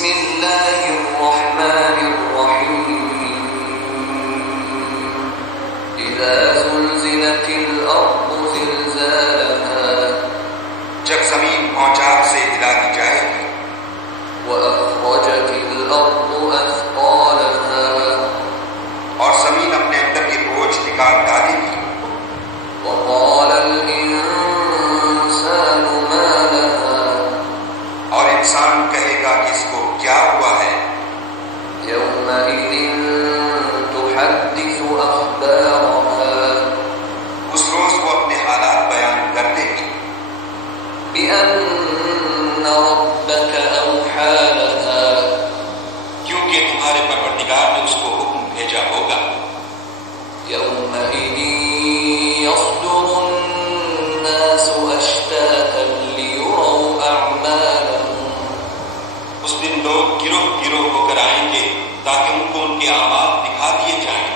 بسم اللہ الرحمن الرحیم اذا زلزلت الارض زلزالها جب زمین بھونچال سے ہلا دی جائے گی، واخرجت الارض اثقالها اور زمین اپنے اندر کے بوجھ نکال ڈالے گی، وقال الانسان ما لها اور انسان کہے گا کہ اس کو کیا ہوا ہے، يومئذ تحدث أخبارها اس روز وہ اپنے حالات بیان کر دے گی بأن ربك أوحى لها کیونکہ تمہارے پروردگار نے اس کو حکم بھیجا ہوگا۔ يومئذ يصدر الناس أشتاتا ليروا أعمالهم اس دن لوگ گروہ گروہ ہو کر آئیں گے تاکہ ان کو ان کے اعمال دکھا دیے جائیں۔